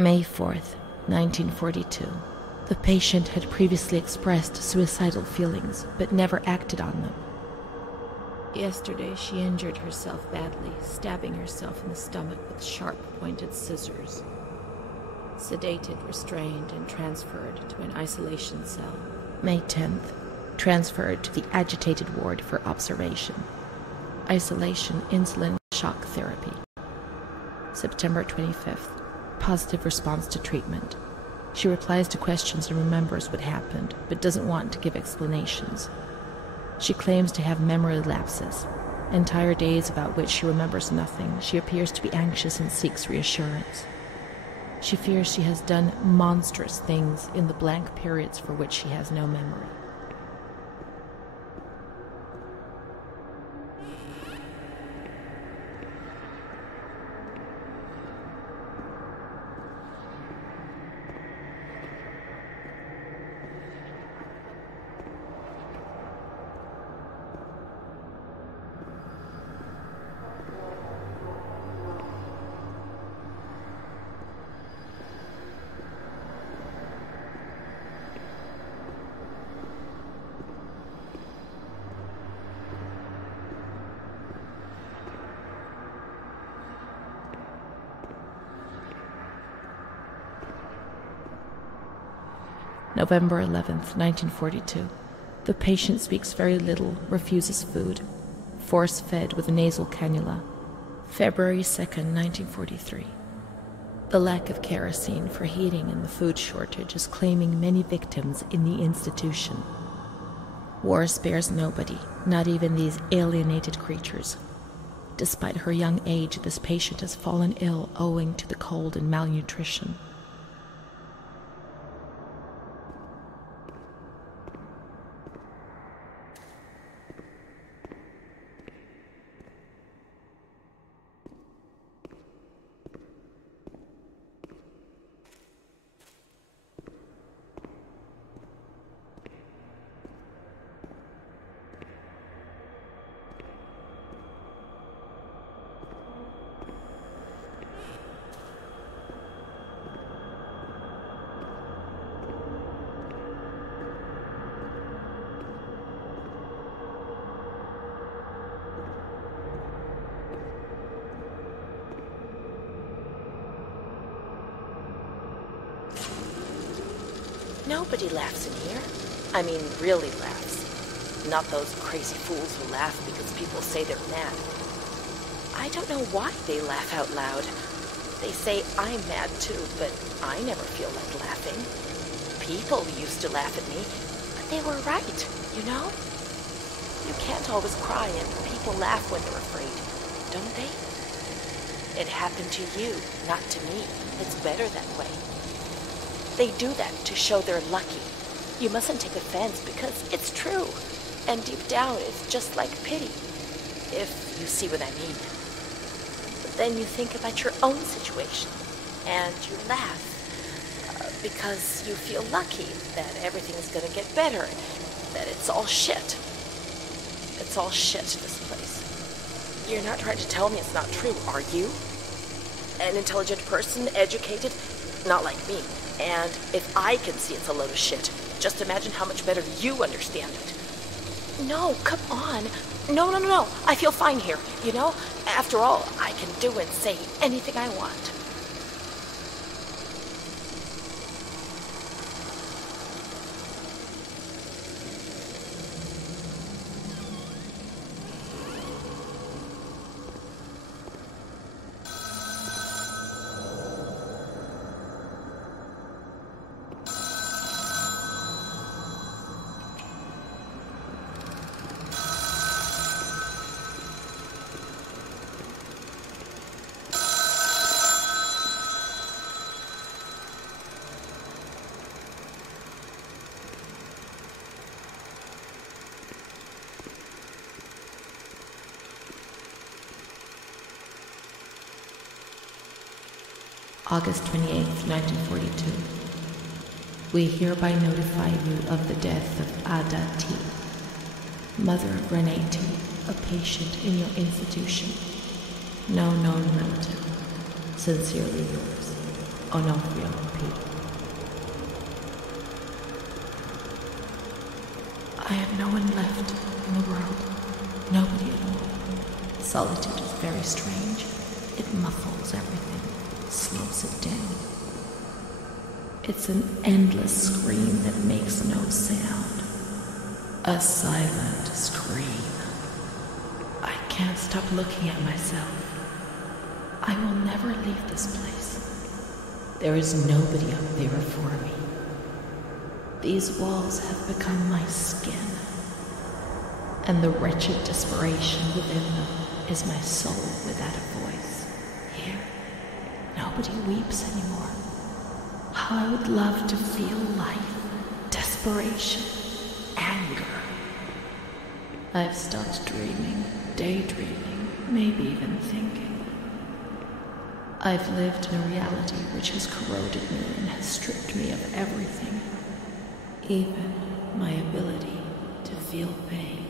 May 4th, 1942. The patient had previously expressed suicidal feelings, but never acted on them. Yesterday, she injured herself badly, stabbing herself in the stomach with sharp-pointed scissors. Sedated, restrained, and transferred to an isolation cell. May 10th, transferred to the agitated ward for observation. Isolation, insulin, shock therapy. September 25th, positive response to treatment. She replies to questions and remembers what happened, but doesn't want to give explanations. She claims to have memory lapses, entire days about which she remembers nothing. She appears to be anxious and seeks reassurance. She fears she has done monstrous things in the blank periods for which she has no memory. November 11th, 1942. The patient speaks very little, refuses food. Force-fed with a nasal cannula. February 2nd, 1943. The lack of kerosene for heating and the food shortage is claiming many victims in the institution. War spares nobody, not even these alienated creatures. Despite her young age, this patient has fallen ill owing to the cold and malnutrition. Nobody laughs in here. I mean, really laughs. Not those crazy fools who laugh because people say they're mad. I don't know why they laugh out loud. They say I'm mad too, but I never feel like laughing. People used to laugh at me, but they were right, you know? You can't always cry, and people laugh when they're afraid, don't they? It happened to you, not to me. It's better that way. They do that to show they're lucky. You mustn't take offense because it's true. And deep down, it's just like pity, if you see what I mean. But then you think about your own situation, and you laugh because you feel lucky that everything's going to get better, that it's all shit. It's all shit, this place. You're not trying to tell me it's not true, are you? An intelligent person, educated, not like me. And if I can see it's a load of shit, just imagine how much better you understand it. No, come on. No. I feel fine here, you know? After all, I can do and say anything I want. August 28, 1942. We hereby notify you of the death of Ada T., mother of Renee T., a patient in your institution. No known relative. Sincerely yours. Onofrio repeated. I have no one left in the world. Nobody at all. Solitude is very strange. It muffles everything, slows it down. It's an endless scream that makes no sound. A silent scream. I can't stop looking at myself. I will never leave this place. There is nobody up there for me. These walls have become my skin, and the wretched desperation within them is my soul without a voice. Here, nobody weeps anymore. How I would love to feel life, desperation, anger. I've stopped dreaming, daydreaming, maybe even thinking. I've lived in a reality which has corroded me and has stripped me of everything, even my ability to feel pain.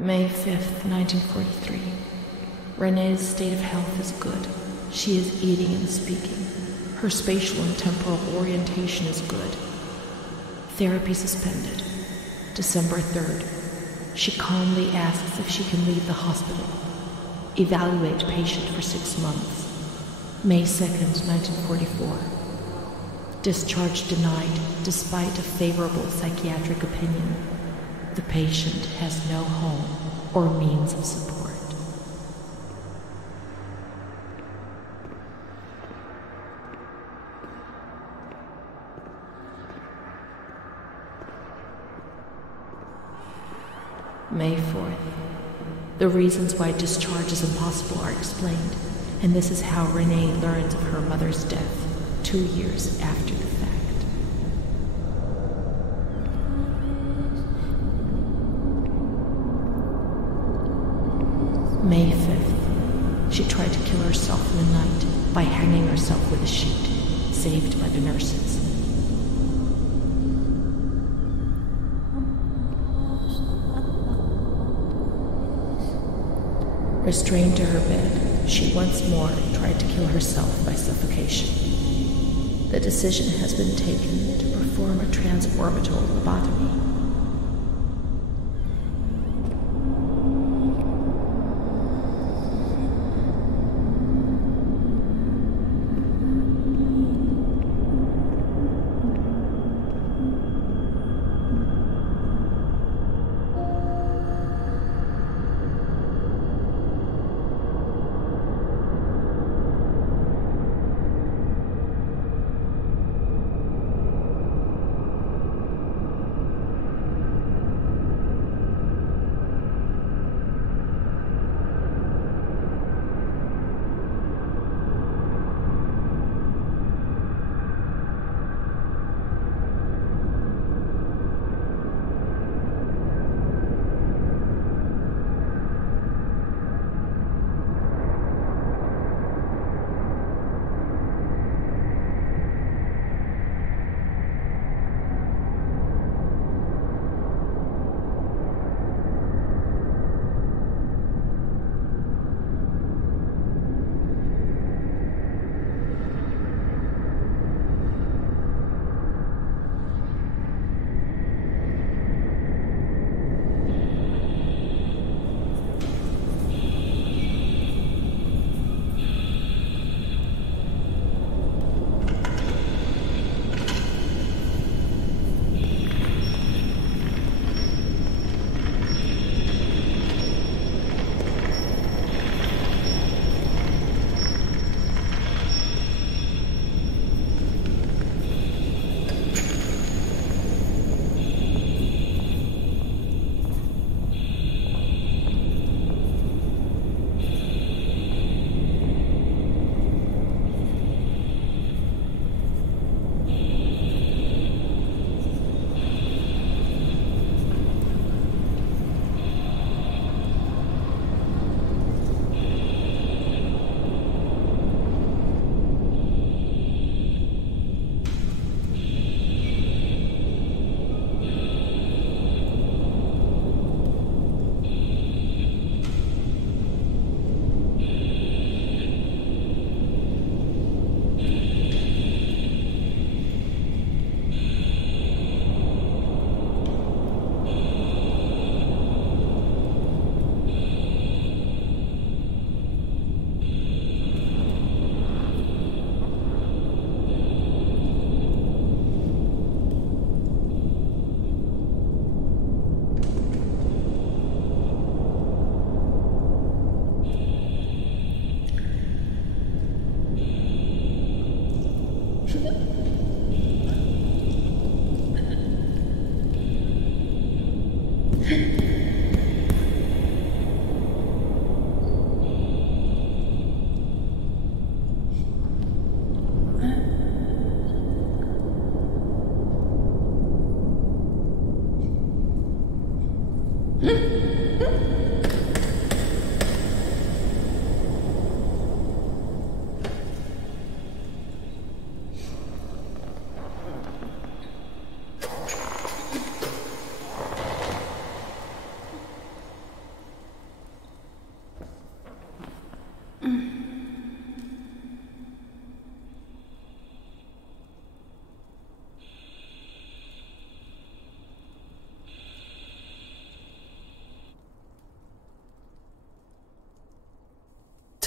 May 5th, 1943. Renee's state of health is good. She is eating and speaking. Her spatial and temporal orientation is good. Therapy suspended. December 3rd. She calmly asks if she can leave the hospital. Evaluate patient for 6 months. May 2nd, 1944. Discharge denied despite a favorable psychiatric opinion. The patient has no home or means of support. May 4th. The reasons why discharge is impossible are explained, and this is how Renee learns of her mother's death 2 years after the fact. May 5th. She tried to kill herself in the night by hanging herself with a sheet, saved by the nurses. Restrained to her bed, she once more tried to kill herself by suffocation. The decision has been taken to perform a transorbital lobotomy.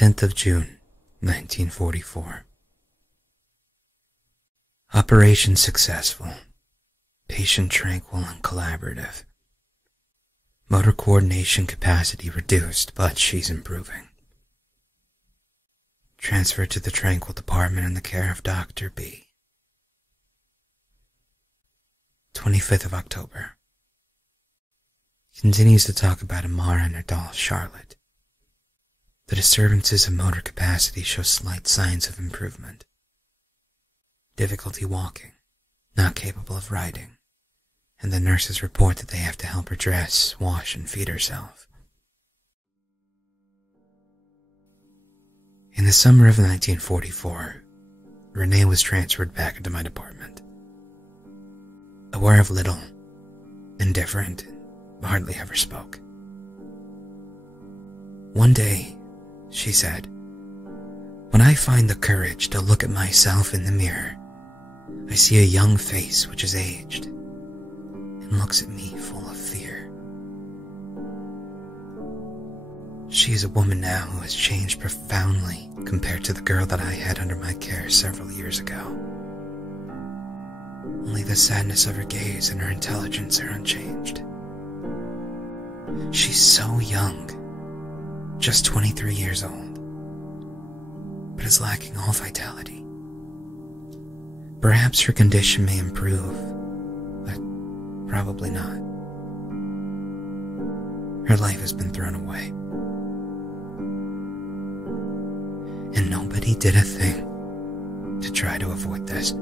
10th of June, 1944. Operation successful. Patient tranquil and collaborative. Motor coordination capacity reduced, but she's improving. Transferred to the tranquil department in the care of Dr. B. 25th of October. Continues to talk about Amara and her doll, Charlotte. The disturbances of motor capacity show slight signs of improvement. Difficulty walking, not capable of riding, and the nurses report that they have to help her dress, wash, and feed herself. In the summer of 1944, Renee was transferred back into my department. Aware of little, indifferent, hardly ever spoke. One day, she said, "When I find the courage to look at myself in the mirror, I see a young face which is aged and looks at me full of fear." She is a woman now who has changed profoundly compared to the girl that I had under my care several years ago. Only the sadness of her gaze and her intelligence are unchanged. She's so young, just 23 years old, but is lacking all vitality. Perhaps her condition may improve, but probably not. Her life has been thrown away. And nobody did a thing to try to avoid this.